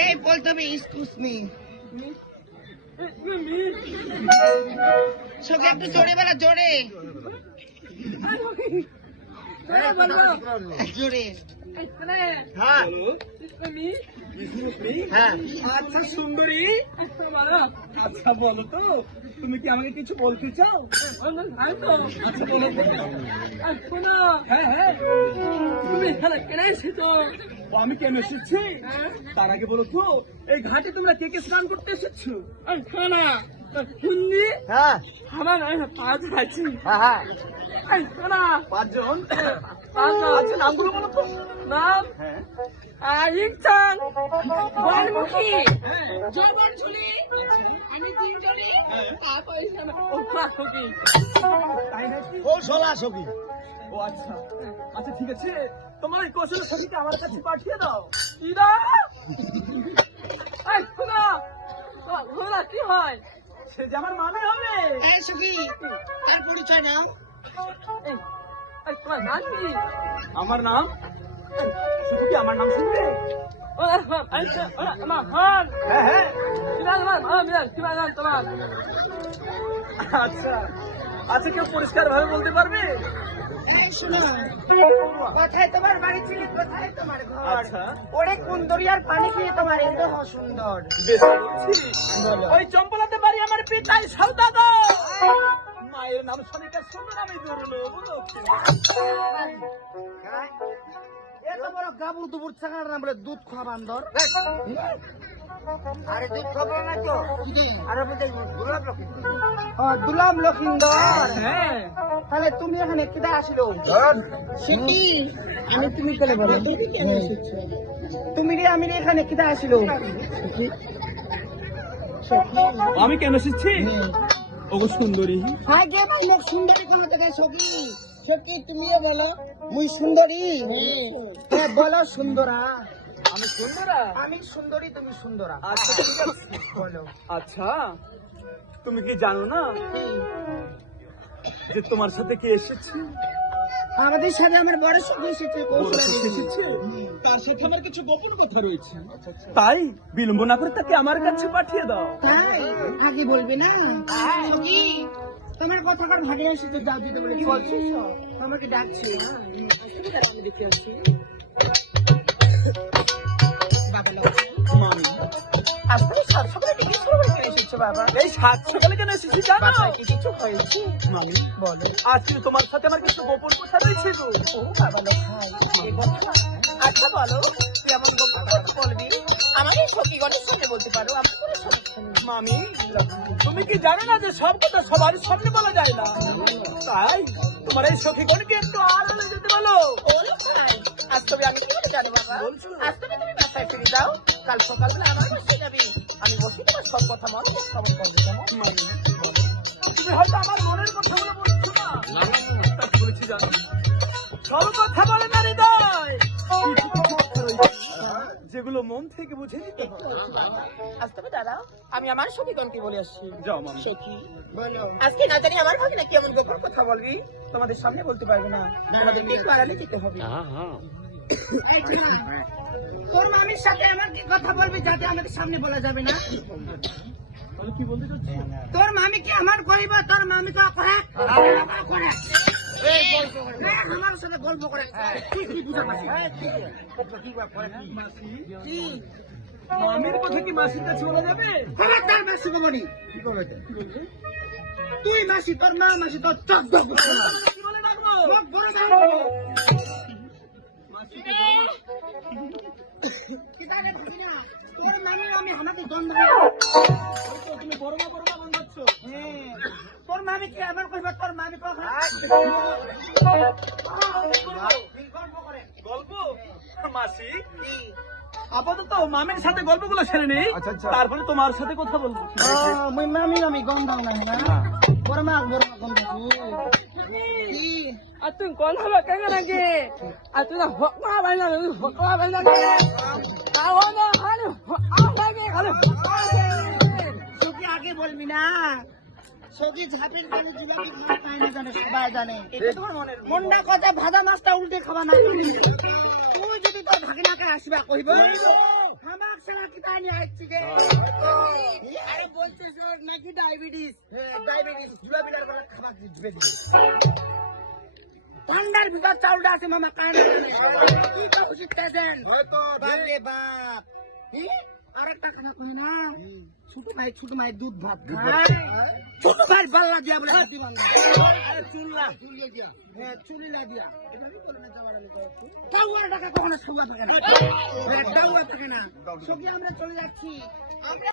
এই বলতে হবে এক্সকিউজ মি সখী একটু জোরে বলা জোরে। জোরে। হ্যাঁ। হ্যাঁ। আচ্ছা সুন্দরী। আচ্ছা বলো তো। তুমি কি আমাকে কিছু বলতে চাও। হ্যাঁ হ্যাঁ তুমি এখানে কেন এসেছ? ও, আমি কেন এসেছি? তার আগে বলো তো এই ঘাটে তোমরা কে কে স্নান করতে এসেছ? শুনলি? হ্যাঁ। আমার পাঁচ আছি। হ্যাঁ খানা পাঁচজন? পাঁচ আচ্ছা নামগুলো বলো তো। নাম? হ্যাঁ। ইকচান বনমুখী। হ্যাঁ। জবন ঝুলি আমি তিনজনই। তারপর এখানে ওপা সখী। তাই নাকি? কৌশলা সখী। ও আচ্ছা। আচ্ছা ঠিক আছে। তোমার এই কৌশল সখীকে আমার কাছে পাঠিয়ে দাও। ইদা এই শোনা। শোনা কি হয়? সে যে আমার মানে হবে। এই সখী তার পরিচয় এই তোমার নাম কি? আমার নাম? শুধু কি আমার নাম শুনবে? হ্যাঁ হ্যাঁ। নাম নাম আচ্ছা আচ্ছা কেউ পরিষ্কার ভাবে বলতে পারবে? এই কোথায় তোমার বাড়ি ছিল? কোথায় তোমার ঘর? আচ্ছা। ওরে পানি খেয়ে তোমার এত সুন্দর। ওই চম্পলাতে বাড়ি আমার পিতাই সৌদাগর। মায়ের নাম সনিকা সুন্দর আমি ধরলো এত বড় গাবুর দুবুর চাকার নাম বলে দুধ খাওয়া বান্দর। আরে দুধ খাব না তো? আরে বলতে গোলাপ দুলাম লক্ষিন্দর হ্যাঁ। তাহলে তুমি এখানে কিদা আসিল? সেটি আমি তুমি বলো? তুমি রে আমি রে এখানে কিদা আসিল? আমি কেন এসেছি? ওগো সুন্দরী। হাই গে ভাই মোক সুন্দরী কোন থেকে সখী? সখী তুমিও বলো মুই সুন্দরী। হ্যাঁ বলো সুন্দরা। আমি সুন্দরা? আমি সুন্দরী তুমি সুন্দরা। আচ্ছা ঠিক আছে। বলো। আচ্ছা তুমি কি জানো না যে তোমার সাথে কে এসেছে? আমাদের সাথে আমার বড় সখী এসেছে আমার কিছু গোপন কথা রয়েছে। তাই? বিলম্ব না করে তাকে আমার কাছে পাঠিয়ে দাও। তাই? আগে বলবি না? তোমার কথাকার ভাগে এসেছে? যাও দিতে বলে কি বলছিস আমাকে ডাকছে হ্যাঁ, আমি দেখে আসছি বাবা। মামি আজকে সাত বাবা। এই সাত সকালে কেন এসেছি জানো? বাসায় কি কিছু হয়েছে? মামি বলো। আজকে তোমার সাথে আমার কিছু গোপন কথা রয়েছে গো ও বাবা লক্ষাই এই কথা আচ্ছা বলো তুই এমন গোপন কথা বলবি আমাকে সখীগণের সামনে বলতে পারো আমার কোনো সমস্যা নেই। মামি তুমি কি জানো না যে সব কথা সবার সামনে বলা যায় না? তাই তোমার এই সখীগণকে একটু আড়ালে যেতে বলো। ও আজ তবে আমি কি করে জানো বাবা? আজ তবে তুমি বাসায় ফিরে যাও। কাল সকালবেলা আমার বাসায় যাবি। আমি বসে তোমার সব কথা মন করব কেমন তুমি হয়তো আমার মনের কথাগুলো বলছো না। বলেছি জানো। সব কথা বলে না হৃদয়। যেগুলো মন থেকে বুঝে নিতে হয়। বলছি আজ তবে দাঁড়াও আমি আমার সখীগণকে বলে আসছি। যাও মামি। সখী বলো আজকে না জানি আমার ভাগে না কেমন গোপন কথা বলবি? তোমাদের সামনে বলতে পারবে না। তোমাদেরকে একটু আড়ালে যেতে হবে। তোর মামির সাথে আমার কি কথা বলবি যাতে আমাদের সামনে বলা যাবে না? তোর মামি কি আমার কইব তোর মামি তো করে। করে এই গল্প করে এই আমার সাথে গল্প করে। কি কি বুঝা মাসি? মাসি? কি? মামির কথা কি মাসির কাছে বলা যাবে? খবরদার মাসি বলি তুই মাসি তোর মা মাসি তোর চোখ বড় তোর মামি কি আমার কইব তোর মামি কখন গল্প মাসি আপাতত মামির সাথে গল্পগুলো সেরে নেই। তারপরে তোমার সাথে কথা বলব। মামি মামি গন্ধ না। বড় মা বড় গন্ধ কি আর তুমি কোন হবে কেন নাকি? আর তুমি হকা বাইনা হকা বাইনা তাও না হারে হকা লাগে খালি সখী আগে বলবি না। সখী ঝাপের কাছে জিলাপি মাছ খায় না জানে সবাই জানে। মনটা কথা ভাজা মাছটা উল্টে খাবা না। তুই যদি তোর ভাগিনাকে আসবা কইব আমার সারা নিয়ে আসছি গে। আরে বলছিস নাকি ডায়াবেটিস? ডায়াবেটিস জুয়া বিলার করে খাবার দিবে। দিবে ঠান্ডার ভিতর চাউলটা আছে মামা কানে কি বাপ। হি? আরেকটা খানা কই না? ছোট ভাই ছোট ভাই দুধ ভাত খায়। ছোট ভাই বাল্লা দিয়া বলে হাতি ভাঙা চুল্লা। হ্যাঁ চুলিলা দিয়া টাউয়া টাকা কখনো সবাই থাকে না। থাকে না। সবই আমরা চলে যাচ্ছি।